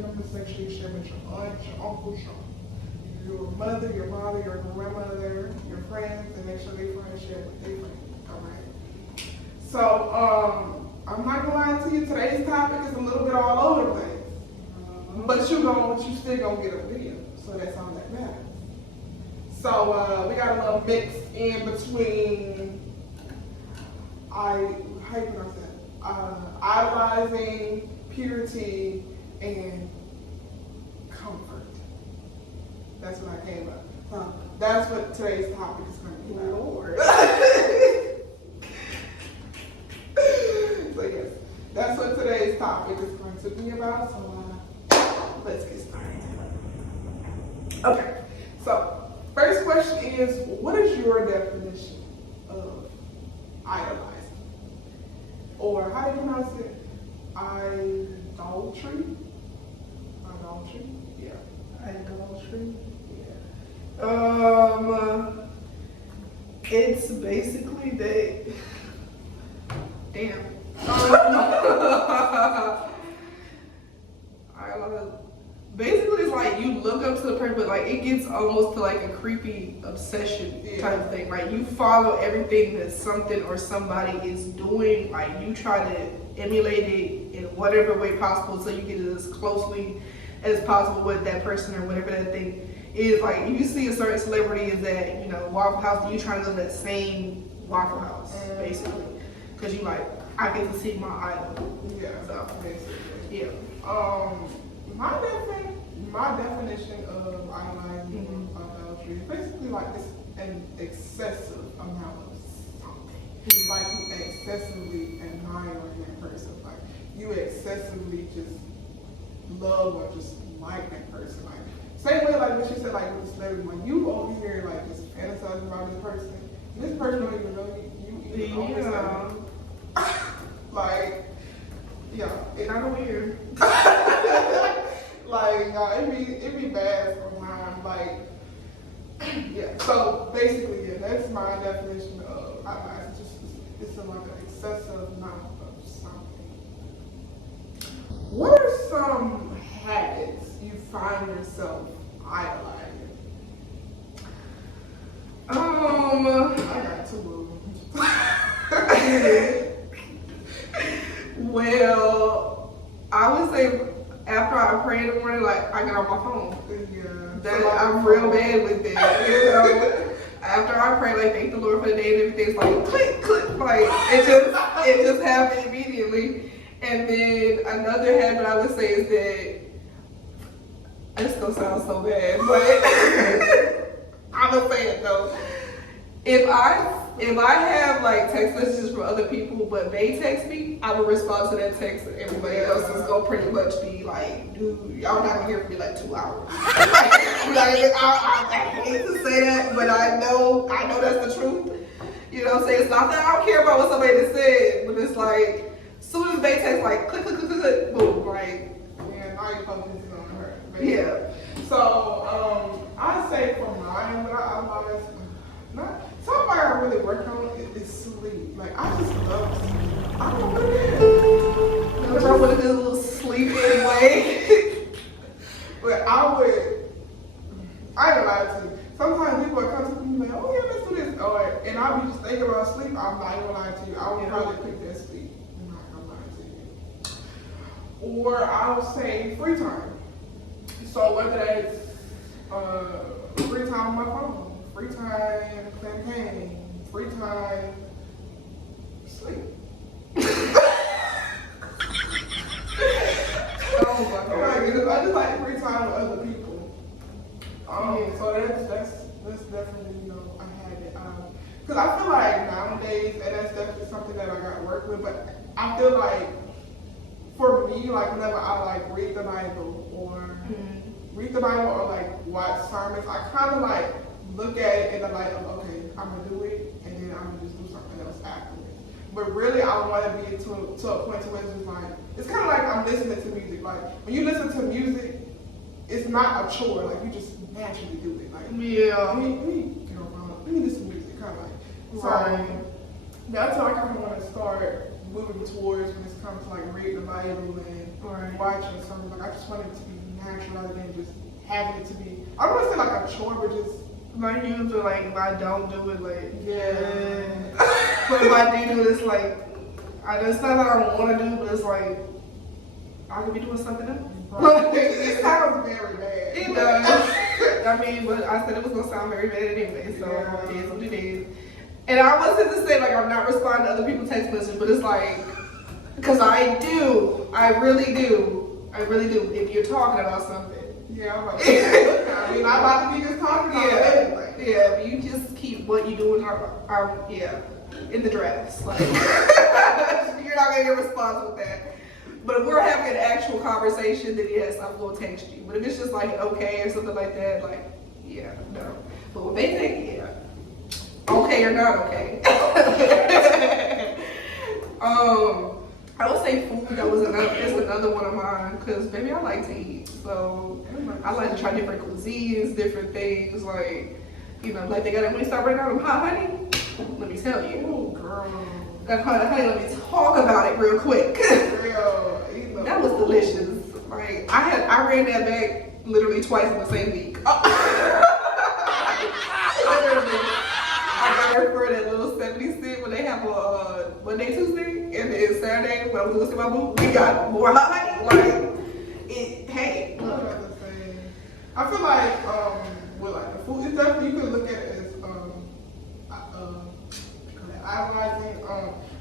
members, make sure you share with your aunt, your uncle, your mother, your father, your grandmother, your friends, and make sure they friends share with their friends. All right. So, I'm not gonna lie to you. Today's topic is a little bit all over the place, but you still gonna get a video, so that's all that matters. So we got a little mix in between idolizing, purity, and comfort. That's what I came up. So that's what today's topic is going to be about. Lord. So yes, that's what today's topic is going to be about. So let's get started. Okay. So first question is, what is your definition of idolizing? Or how do you pronounce it? Idolatry? Idolatry? Yeah. Idolatry? Yeah. It's basically that. Damn. Basically, it's like you look up to the person, but like it gets almost to like a creepy obsession type of thing. Like you follow everything that something or somebody is doing. Like you try to emulate it in whatever way possible, so you get as closely as possible with that person or whatever that thing is. Like if you see a certain celebrity is at, Waffle House, you try to go to that same Waffle House, basically, because you like, I get to see my idol. Yeah. So basically. yeah. My definition of idolizing idolatry is basically like it's an excessive amount of something. Like you excessively admire that person. Like you excessively just love or just like that person. Like same way like what she said, like with the celebrity, when you over here like just fantasizing about this person don't even know you. Like, yeah, It's kind of weird. Like, it'd be bad sometimes. Like, yeah. So basically, yeah, that's my definition of idolizing. It's like an excessive amount of something. What are some habits you find yourself idolizing? I got two of them. Well, I would say after I pray in the morning, like I get on my phone. Yeah. I'm real bad with that. After I pray, like thank the Lord for the day and everything, it's like click, click, like it just happened immediately. And then another habit I would say is that this gonna sound so bad, but I'm gonna say it though. If I have like text messages from other people, but they text me, I will respond to that text, and everybody else is gonna pretty much be like, dude, y'all not gonna hear from me like 2 hours. I hate to say that, but I know that's the truth. You know what I'm saying? It's not that I don't care about what somebody said, but it's like, as soon as they text, like, click, click, click, click, click, boom, like. Yeah, now you're focusing on her. Basically. Yeah. So, I'd say for mine, what I something I really work on is sleep. Like, I just love sleep. I don't know what it is. Which I would have done a little sleep anyway. But I ain't lie to you. Sometimes people would come to me like, oh yeah, let's do this. And I'll be just thinking about sleep. I'm not gonna lie to you. I would probably pick that sleep. I'm not gonna lie to you. Or I'll say free time. So whether that's free time on my phone, free time campaign, free time sleep. Oh my God. I just like free time with other people. So that's definitely, I had it. Because I feel like nowadays, and that's definitely something that I got to work with, but I feel like for me, like whenever I like read the Bible or like watch sermons, I kind of like look at it in the light of, okay, I'm going to do it, and then I'm going to just do something else afterwards. But really, I want to be to a point to where it's just like, it's kind of like I'm listening to music. Like, when you listen to music, it's not a chore. Like, you just naturally do it. Like, yeah. Let me listen to music, kind of like. So, that's how I kind of want to start moving towards when it comes to, like, reading the Bible and watching something. Like I just want it to be natural rather than just having it to be. I don't want to say like a chore, but just like usually like if I don't do it, like yeah. But if I do it, it's like it's not that I don't want to do, but it's like I could be doing something else. It sounds very bad. It does. I mean, but I said it was gonna sound very bad anyway, so it is what it is. And I wasn't to say like I'm not responding to other people's text messages, but it's like, because I really do. If you're talking about something. Yeah, I'm like, I mean, I'm about to be just talking about everything. Yeah, but you just keep what you doing, in the drafts. Like, you're not gonna get a response with that. But if we're having an actual conversation, then yes, I'm gonna text you. But if it's just like okay or something like that, like, yeah, no. But when they think, yeah, okay or not okay. I would say food. That was another one of mine, because baby, I like to eat. So I like to try different cuisines, different things. Like, you know, like they got when you start right now, them hot honey. Let me tell you, oh girl, that hot honey. Let me talk about it real quick. That was delicious. Like I ran that back literally twice in the same week. Literally. I got for that little 70 cent when they have a Monday, Tuesday, and then Saturday when I was listening to my boo, we got more hot honey. Like hey. I feel like with like the food, it's definitely you can look at it as idolizing.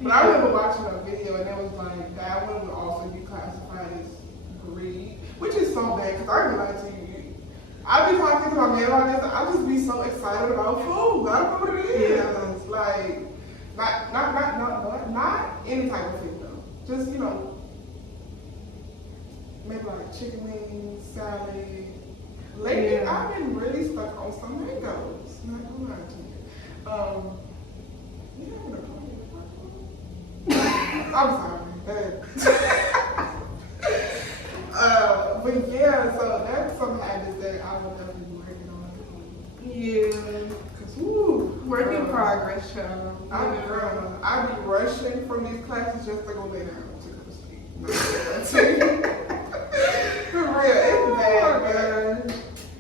But I remember watching a video and it was like that one would also be classified as greed, which is so bad because I realize to you, I be talking to my man about this. I just be so excited about food. I don't know what it is. Yeah. Like not any type of food though. Just maybe like chicken wings, salad. Lately, I've been really stuck on some mangoes. Not gonna lie to you. I'm sorry. But yeah, so that's some habits that I would definitely be working on. Yeah. Cause work in progress, child. I be rushing from these classes just to go lay down to go to sleep. For real, it's bad, man.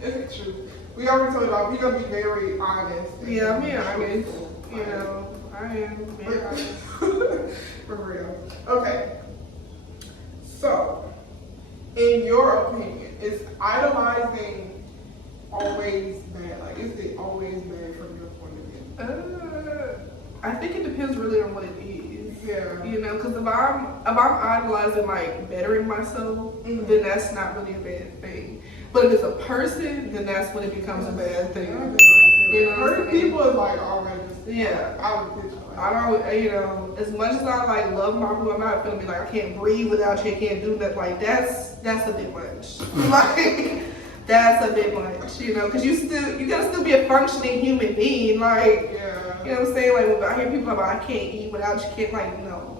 It's the truth. We already told you about we gonna be very honest. Yeah, I'm being honest. You know, I am very honest. For real. Okay. So, in your opinion, is idolizing always bad? Like, is it always bad from your point of view? I think it depends really on what it is. Yeah. You know, because if I'm idolizing like bettering myself, then that's not really a bad thing. But if it's a person, then that's when it becomes a bad thing. You know, hurting people is like already. Yeah. I would picture. I don't, you know, as much as I like love my boo, I'm not gonna be like I can't breathe without you, I can't do that. Like that's a bit much. Like that's a bit much, you know, because you gotta still be a functioning human being. Like, you know what I'm saying? Like when I hear people about I can't eat without you, can't like no.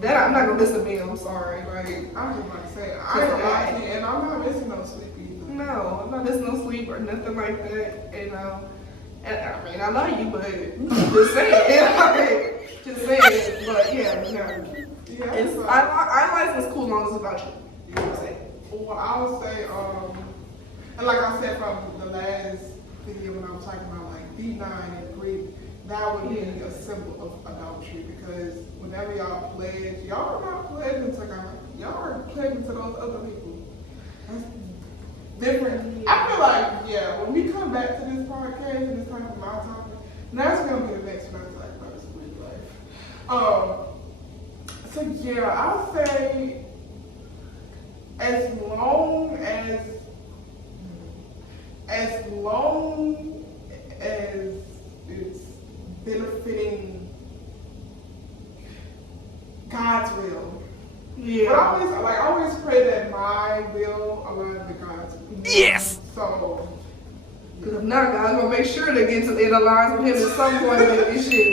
That I'm not gonna miss a meal. I'm sorry. Like I'm just about to say I ain't lying, and I'm not missing no sleep either. No, I'm not missing no sleep or nothing like that. You know. And, I mean, I love you, but just saying, like, just saying, but yeah, no. Yeah, I like it's cool as long as it's about you. You know what I'm saying? Well, I would say, and like I said from the last video when I was talking about like D9 and Greek, that would be a symbol of adultery because whenever y'all pledge, y'all are not pledging to God, y'all are pledging to those other people. That's different. I feel like, when we come back to this podcast and it's time for my topic, that's gonna be the next one, like personally life. So yeah, I'll say as long as it's benefiting God's will. Yeah. But I always pray that my will aligns with God's will. Yes. So. Because if not, God's gonna make sure that it aligns with Him at some point in this shit.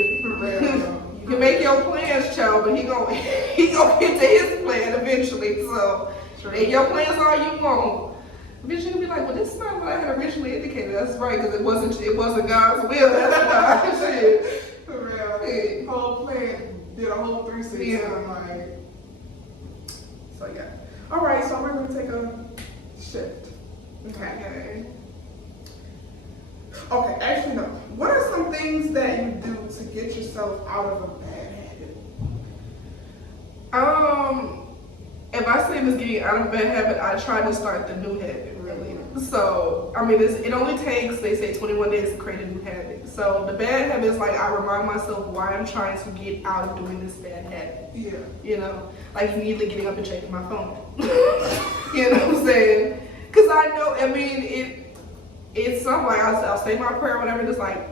You can make your plans, child, but he gonna get to his plan eventually. So, and your plans all you want. Eventually, you'll be like, well, this is not what I had originally indicated. That's right, because it wasn't God's will. That's not shit. For real. Hey, whole plan did a whole 360. Yeah. Like, so yeah. All right, so we're gonna take a shift. Okay. Okay, actually no. What are some things that you do to get yourself out of a bad habit? If I say it's getting out of a bad habit, I try to start the new habit, really. So, I mean, it only takes, they say, 21 days to create a new habit. So, the bad habit is like, I remind myself why I'm trying to get out of doing this bad habit. Yeah. You know, like immediately getting up and checking my phone. You know what I'm saying? Because I know, I mean, it's something like, I'll say my prayer or whatever, and it's like,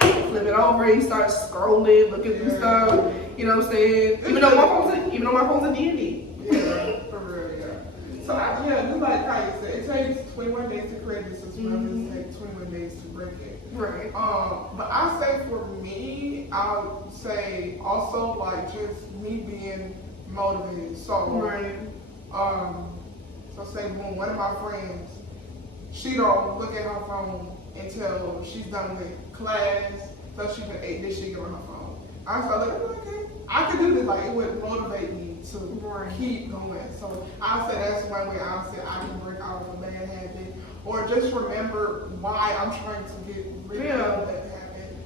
flip it over, and you start scrolling, looking through stuff. You know what I'm saying? Even though my phone's a D&D. Yeah, for real, yeah. So, just like how you said, it takes 21 days to create this system, it takes 21 days to break it. Right. But I say for me, I'll say also like just me being motivated. So, Right. So say when one of my friends, she don't look at her phone until she's done with class, so she can eat this, she get on her phone. I started like, okay, I could do this, like it would motivate me to keep going. So I'll say that's one way I'll say I can break out of a bad habit, or just remember why I'm trying to get rid of that habit.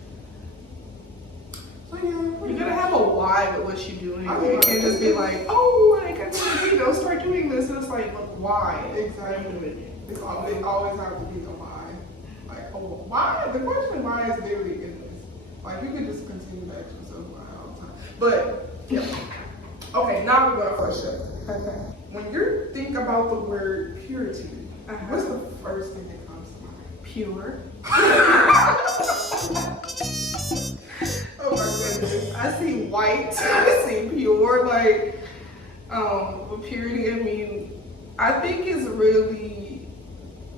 So yeah, You gotta have a why with what you do anyway. You can't just be like, oh, like I need start doing this, and it's like, look, why? Exactly. It always have to be a why. Like, oh, why? The question why is very endless. Like, you can just continue to ask yourself why all the time. But, yeah. Okay, now we're going for a shift. Okay. When you think about the word purity, what's the first thing that comes to mind? Pure. Oh my goodness. I see white. I see pure. Like, with purity, I mean, I think it's really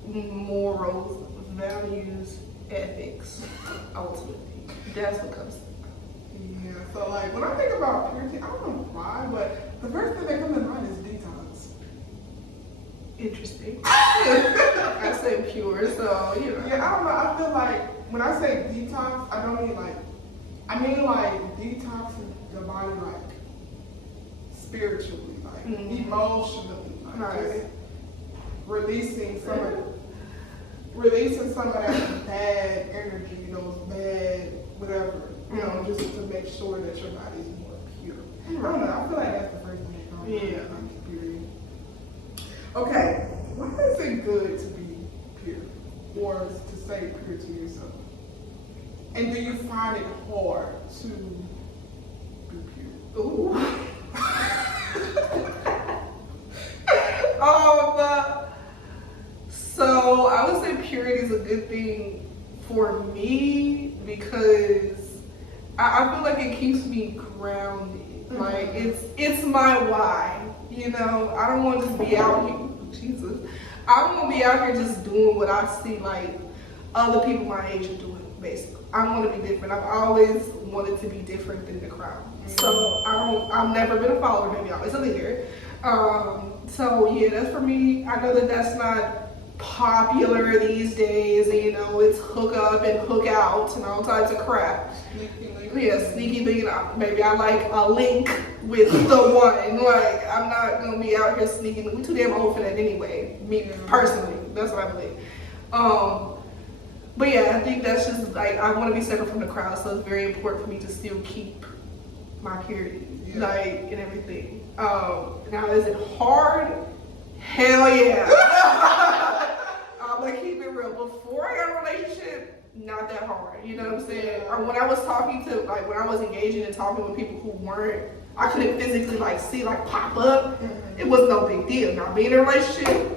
morals, values, ethics, ultimately. That's what comes to mind. Yeah, so like when I think about purity, I don't know why, but the first thing that comes to mind is detox. Interesting. I said pure, so you know. Yeah, I don't know. I feel like when I say detox, I don't mean like, I mean like detoxing the body like spiritually, like emotionally, like just releasing some of that bad energy, those bad whatever, you know, just to make sure that your body is more pure. I don't know. I feel like that's the first thing that comes to mind. Period. Okay, why is it good to be pure, or to say pure to yourself? And do you find it hard to be pure? Ooh. So I would say purity is a good thing for me because I feel like it keeps me grounded. Like it's my why. You know, I don't want to just be out here. Jesus, I don't want to be out here just doing what I see like other people my age are doing. Basically, I want to be different. I've always wanted to be different than the crowd. So I've never been a follower. Maybe always a leader. So yeah, that's for me. I know that that's not popular these days, and you know, it's hook up and hook out and all types of crap. Sneaky link. Maybe I like a link with the one. Like, I'm not gonna be out here sneaking. We're too damn old for that anyway. Me personally, that's what I believe. But yeah, I think that's just like, I want to be separate from the crowd, so it's very important for me to still keep my purity, like, and everything. Now, is it hard? Hell yeah. I'm gonna keep it real. Before I got a relationship, not that hard, you know what I'm saying? Or when I was talking to, like, when I was engaging and talking with people who weren't, I couldn't physically, like, see, like, pop up. It was no big deal. Now, being in a relationship,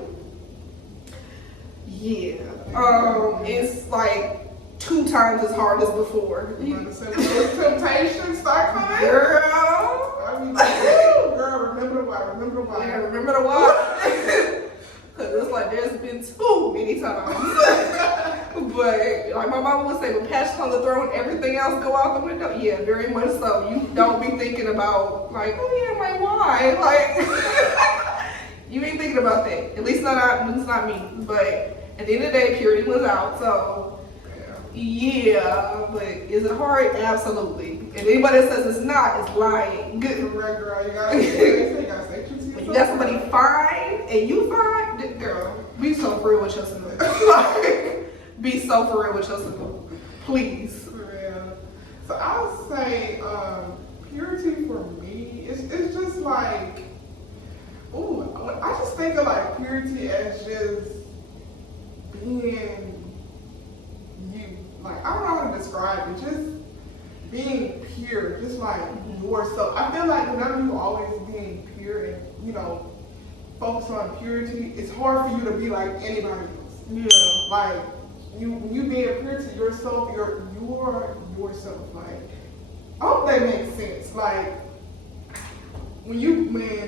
it's like 2 times as hard as before. Those temptations start coming. Girl. I mean, girl, remember why. Yeah, remember the why. Because it's like there's been too many times. But like my mama would say, when passion's on the throne, everything else go out the window. Yeah, very much so. You don't be thinking about like, oh yeah, my why. Like you ain't thinking about that. At least it's not me. But at the end of the day, purity was out. So yeah, but is it hard? Absolutely. And anybody that says it's not is lying. Good. Right, girl, you gotta say you got somebody fine and you fine, girl, be so for real with yourself. Like, be so for real with yourself. Please. For real. So I would say purity for me, it's just like, I just think of like purity as just being you. Like, I don't know how to describe it, just being pure, just like yourself. I feel like whenever you always being pure and, you know, focus on purity, it's hard for you to be like anybody else. Yeah. Like, you being pure to yourself, you're yourself. Like, I hope that makes sense. Like, when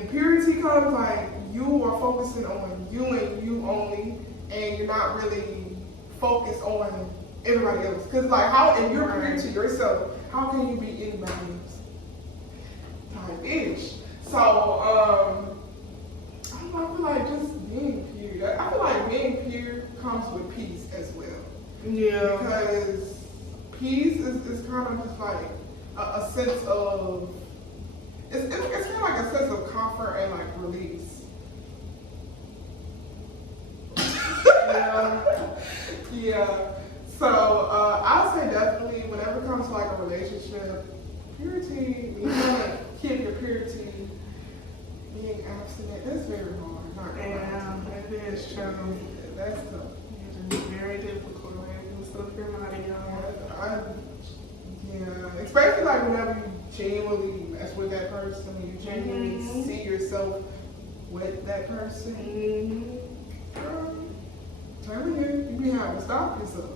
purity comes, like, you are focusing on you and you only, and you're not really focused on everybody else. Because, like, if you're pure to yourself, how can you be anybody else? Like, ish. So, I don't know, I feel like just being pure. I feel like being pure comes with peace as well. Yeah. Because peace is kind of just like a sense of, it's kind of like a sense of comfort and like release. Yeah. So I would say definitely whenever it comes to like a relationship, purity, you want to keep your purity, being abstinent, that's very hard. Not gonna lie. Yeah, it is true. That's tough. It is very difficult, right? It's so dramatic, y'all. Yeah, especially like whenever you genuinely mess with that person, when you genuinely see yourself with that person, girl, tell you, you be having to stop yourself.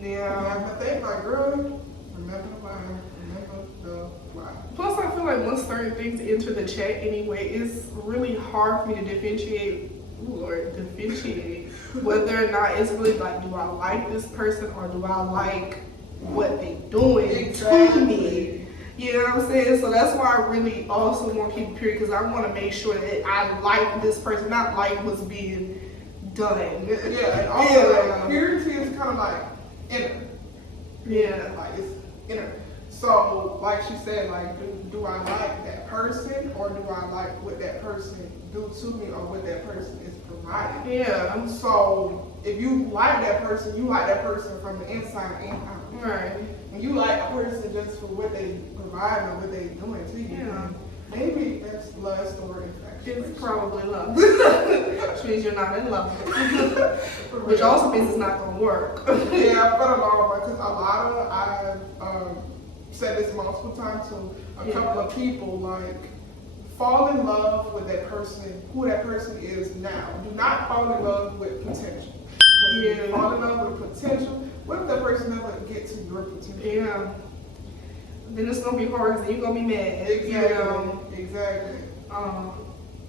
Yeah. You have to think like, girl, remember the why, remember the why. Plus, I feel like once certain things enter the chat anyway, it's really hard for me to differentiate whether or not it's really like, do I like this person or do I like what they doing to me? You know what I'm saying? So that's why I really also want to keep it pure, because I want to make sure that I like this person, not like what's being done. Yeah, and also like, purity is kind of like inner. Yeah. Like it's inner. So like she said, like do I like that person or do I like what that person do to me or what that person is providing? Yeah. So if you like that person, you like that person from the inside and out. Right. When you like a person just for what they provide or what they doing to you, Yeah. maybe that's lust or infatuation. It's probably love. Which means you're not in love. Which also means it's not gonna work. Yeah, for the long run, because a lot of, I've said this multiple times to a couple of people, like, fall in love with that person, who that person is now. Do not fall in love with potential. Because if you fall in love with potential, what if that person never get to your potential? Yeah. Then it's gonna be hard because then you're gonna be mad. Exactly. You know? Exactly.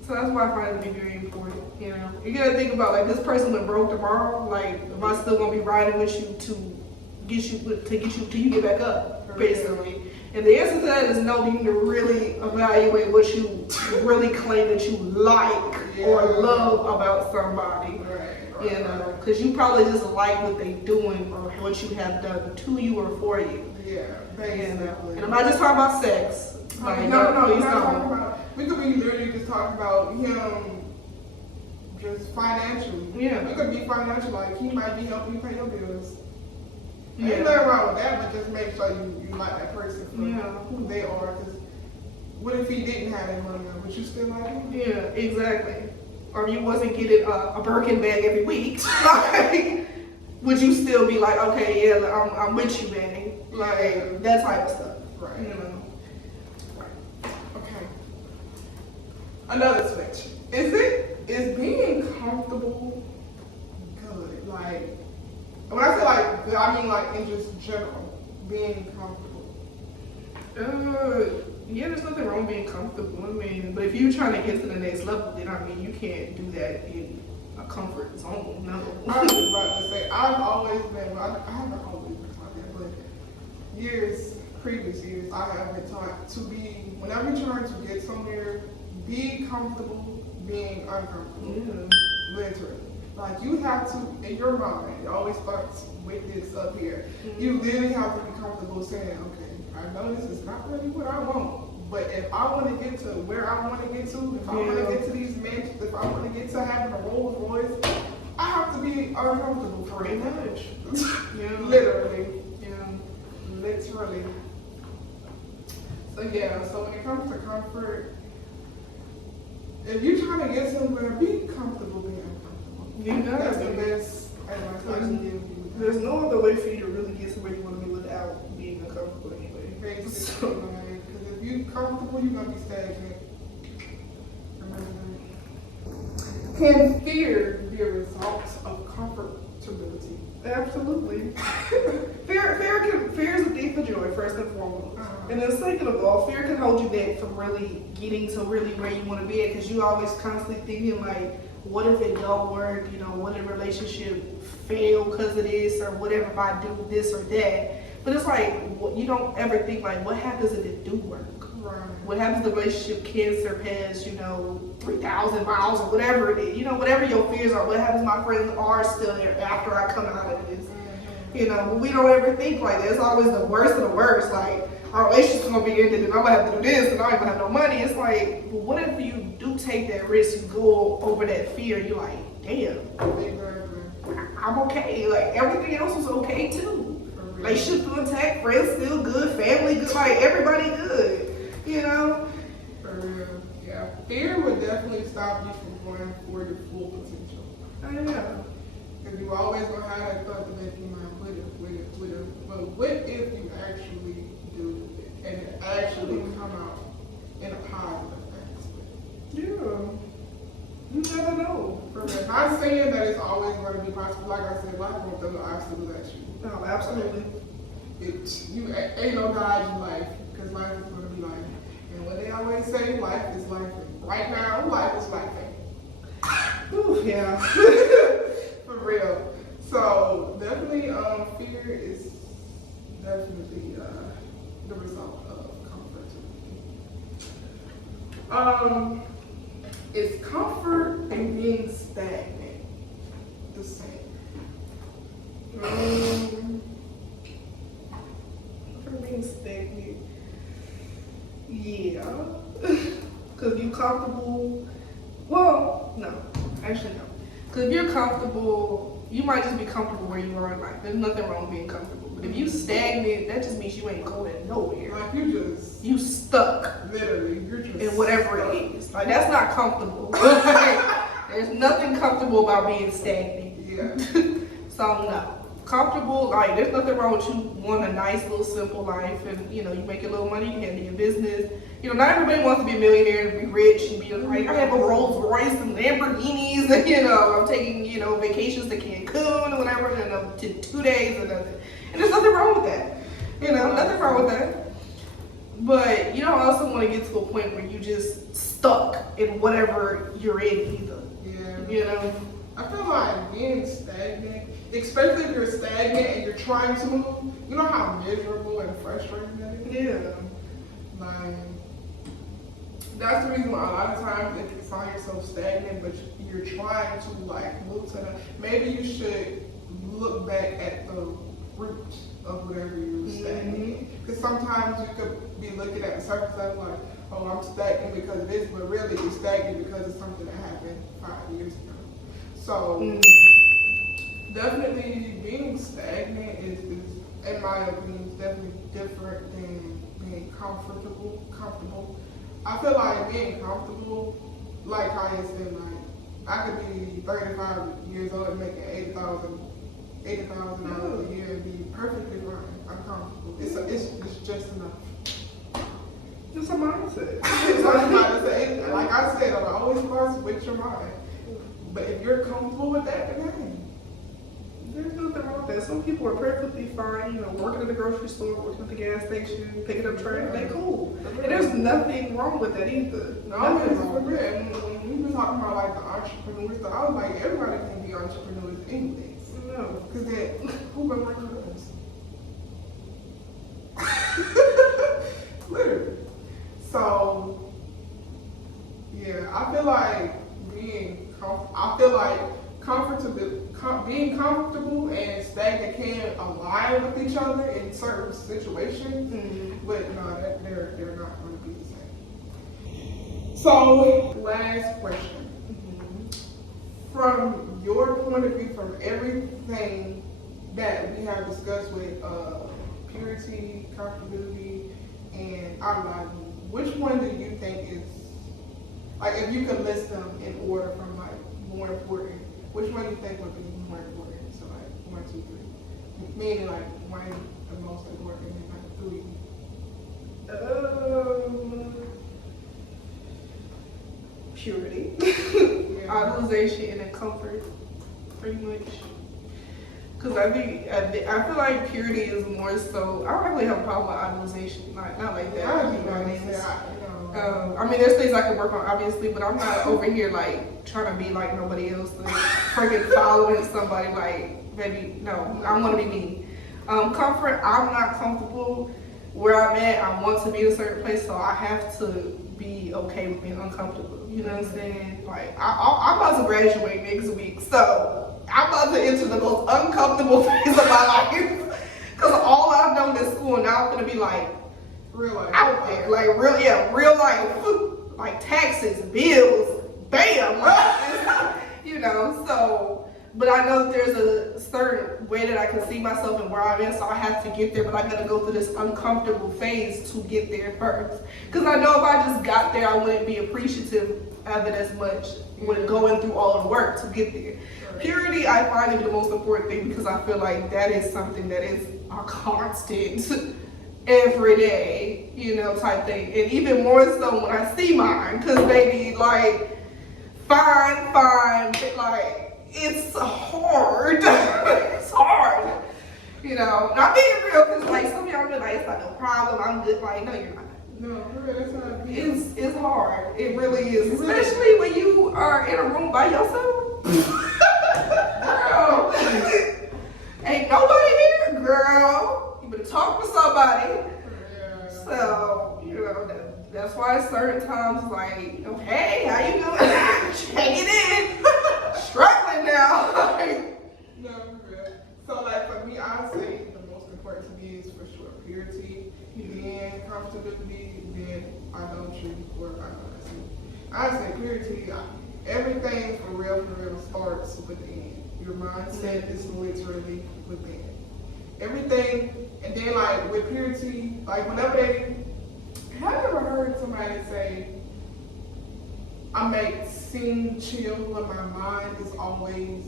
So that's why I find it to be very important. You know, you gotta think about, like, this person went broke tomorrow. Like, am I still gonna be riding with you to get you till you get back up, basically? And the answer to that is no. You need to really evaluate what you really claim that you like or love about somebody. Right. You know, because you probably just like what they doing or what you have done to you or for you. Yeah, basically. You know? And I'm not just talking about sex. Like, No, please we're not talking don't. about. We could be literally just talking about him, just financially. Yeah. We could be financial, like he might be helping you pay your bills. Yeah. Ain't nothing wrong with that, but just make sure you like that person for who they are. Because what if he didn't have that money? Would you still like him? Yeah, exactly. Or you wasn't getting a Birkin bag every week. Like, would you still be like, okay, yeah, I'm with you, man? Like, that type of stuff. Right. You know. Okay. Another switch. Is being comfortable good? Like, when I say like good, I mean like in just general, being comfortable. Yeah, there's nothing wrong with being comfortable. I mean, but if you're trying to get to the next level, then I mean, you can't do that in a comfort zone. No. I was about to say, I've always been, well, I haven't always been like that, but previous years, I have been taught to be, whenever you're trying to get somewhere, be comfortable being uncomfortable. Literally. Like, you have to, in your mind, it always starts with this up here. You literally have to be comfortable saying, okay, I know this is not really what I want, But if I want to get to where I want to get to, if I want to get to these mansions, if I want to get to having a Rolls Royce, I have to be uncomfortable for Pretty it. much. Yeah. Literally. Yeah. Literally. So yeah, so when it comes to comfort, if you're trying to get somewhere, be comfortable being uncomfortable. You gotta That's the be. best advice I can give you. There's no other way for you to really get to where you want to be without being uncomfortable anyway. Basically, So, like, because if you're comfortable, you're gonna be stagnant. Remember that. Can fear be a result of comfortability? absolutely. Fear is a thief of joy, first and foremost. And then second of all, fear can hold you back from really getting to really where you want to be at, because you always constantly thinking like, what if it don't work? You know, what if a relationship fail because of this, or what if I do this or that? But it's like, you don't ever think like, what happens if it do work? Right. What happens if the relationship can surpass, 3,000 miles or whatever it is? Whatever your fears are. What happens if my friends are still there after I come out of this? But we don't ever think like that. It's always the worst of the worst. Like, our relationship's gonna be ended and I'm gonna have to do this and I ain't gonna have no money. It's like, well, what if you do take that risk, you go over that fear, you're like, damn, I'm okay. Like, everything else was okay too. Relationship still intact, friends still good, family good, like everybody good. For real. Yeah. Fear would definitely stop you from going for your full potential. I know. Because you always gonna have that thought to make you mind, what if. But what if you actually do it and it actually come out in a positive aspect? Yeah. You never know. For real. Not saying that it's always going to be possible. Like I said, life won't throw the obstacles at you. No, absolutely. You ain't no God in life, because life is going to be life. And what they always say, life is life. Right now, life is life. Ooh, yeah. For real. So definitely, fear is definitely the result of comfort. Is comfort and being stagnant the same? For being stagnant, yeah. Because you comfortable. Well, no, actually no. Because if you're comfortable, you might just be comfortable where you are in life. There's nothing wrong with being comfortable. But if you stagnant, that just means you ain't going nowhere. Like you stuck. Literally, you're just in whatever stuck. it is. Like, that's not comfortable. There's nothing comfortable about being stagnant. Yeah. So no. Comfortable, like, there's nothing wrong with you wanting a nice little simple life and you make a little money, you handle your business. Not everybody wants to be a millionaire and be rich and be like, I have a Rolls Royce and Lamborghinis and I'm taking, vacations to Cancun or whatever and to 2 days and nothing. And there's nothing wrong with that. Nothing wrong with that. But you don't also want to get to a point where you just stuck in whatever you're in either. Yeah. I feel like being stagnant, especially if you're stagnant and you're trying to move, you know how miserable and frustrating that is? Yeah. Like, that's the reason why a lot of times if you find yourself stagnant, but you're trying to move to maybe you should look back at the root of whatever you're stagnant. Because sometimes you could be looking at the surface level like, oh, I'm stagnant because of this, but really you're stagnant because of something that happened 5 years ago. So definitely being stagnant is, in my opinion, is definitely different than being comfortable. I feel like being comfortable, like Kaya said, I could be 35 years old and making $80,000 a year and be perfectly fine. I'm comfortable. It's just enough. It's a mindset. Like I said, it always starts with your mind. But if you're comfortable with that, then there's nothing wrong with that. Some people are perfectly fine, working at the grocery store, working at the gas station, picking up trash. They cool. And there's nothing wrong with that either. Nothing wrong with that. When we were talking about the entrepreneurs, I was like, everybody can be entrepreneurs anyways. No. Because who gonna work with us? Literally. So, yeah, I feel like being being comfortable and stagnant can align with each other in certain situations, but no, they're not going to be the same. So, last question. From your point of view, from everything that we have discussed with purity, comfortability, and idolizing, which one do you think is, like, if you could list them in order from like more important, which one do you think would be more important? So like 1, 2, 3. Meaning like one the most important and like 3. Purity, Yeah. idolization, and comfort, pretty much. Cause I feel like purity is more so. I don't really have a problem with idolization, not like that. Yeah, You know what I mean? you know. I mean, there's things I can work on, obviously, but I'm not over here like trying to be like nobody else, like freaking following somebody. Like, baby, no, I want to be me. Comfort, I'm not comfortable where I'm at. I want to be in a certain place, so I have to be okay with being uncomfortable. You know what I'm saying? Like, I'm about to graduate next week, so I'm about to enter the most uncomfortable phase of my life. Because all I've known in school, now I'm going to be like, Real life. out there, like real life, like taxes, bills, bam, like, you know. So, but I know that there's a certain way that I can see myself and where I'm in, so I have to get there. But I gotta go through this uncomfortable phase to get there first, because I know if I just got there, I wouldn't be appreciative of it as much when going through all the work to get there. Purity, I find to be the most important thing, because I feel like that is something that is a constant. Every day, you know, type thing. And even more so when I see mine, because baby, like, fine, like, it's hard. It's hard. You know, not being real, because like some of y'all be like, it's not no problem, I'm good. Like, no, you're not. No, for real, that's how it is. It's hard. It really is. Especially when you are in a room by yourself. Girl. Ain't nobody here, girl. You better talk to somebody. Yeah. So, you know, that's why certain times, like, oh, hey, how you doing? Check it in. Struggling now. No, for real. So, like, for me, I say the most important to me is for sure purity, then comfortability, then idolatry, or idolizing. I say purity, everything for real starts within. Your mindset is literally within. Everything, and then like with purity, like whenever have you ever heard somebody say, I may seem chill when my mind is always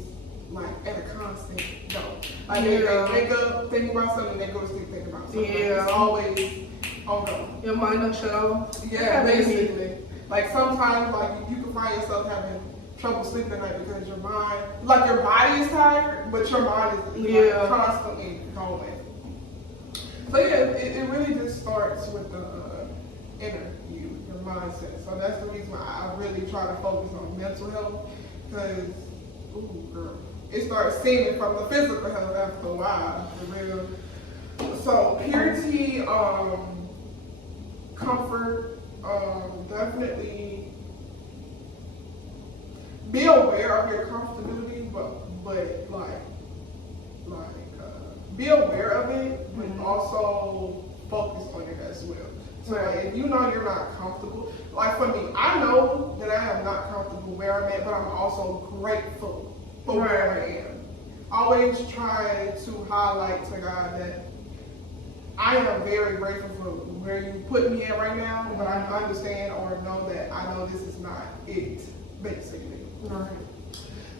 like at a constant go. Like they wake up thinking about something, they go to sleep thinking about something. Yeah. It's always on go. Your mind don't shut off. Yeah, basically. Like sometimes like you can find yourself having trouble sleeping at night because your mind, like your body is tired, but your mind is like, constantly going. So yeah, it really just starts with the inner you, your mindset. So that's the reason why I really try to focus on mental health, because, ooh girl, it starts seeming from the physical health after a while, for real. So purity, comfort, definitely be aware of your comfortability, but be aware of it, but also focus on it as well. So like, if you know you're not comfortable, like for me, I know that I am not comfortable where I'm at, but I'm also grateful for where I am. Always try to highlight to God that I am very grateful for where you put me at right now, but I understand or know that I know this is not it, basically. Right.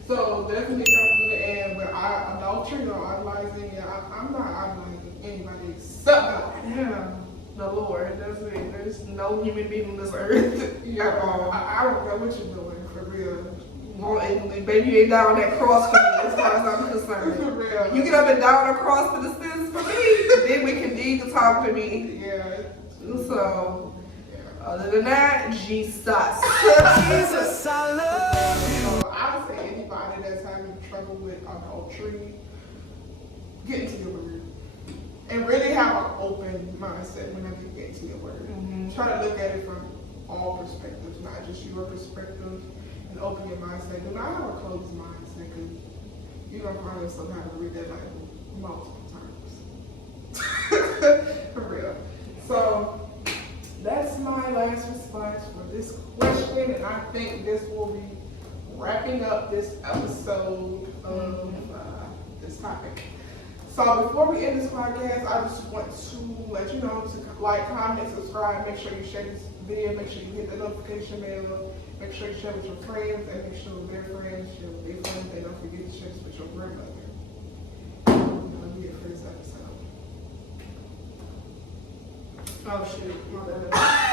So definitely comfortable, and with adultery or idolizing, I'm not idolizing anybody except God. Yeah. The Lord. That's it. There's no human being on this earth at all. I don't know what you're doing, for real. Well, and baby, you ain't down on that cross for me, as far as I'm concerned. For real. You get up and down the cross for the sins for me, then we can need to talk to me. Yeah. So, other than that, Jesus. Jesus, I love you. So I would say anybody that's having trouble with adultery, get into your word. And really have an open mindset whenever you get into your word. Mm-hmm. Try to look at it from all perspectives, not just your perspective, and open your mindset. Do not have a closed mindset, because you're going to find yourself having to read that Bible multiple times. For real. So that's my last response for this question. I think this will be wrapping up this episode of this topic. So before we end this podcast, I just want to let you know to like, comment, subscribe, make sure you share this video, make sure you hit the notification bell, make sure you share with your friends, and make sure their friends share with their friends, and don't forget to share this with your grandmother. That'll be it for this episode. Oh shoot, my bad.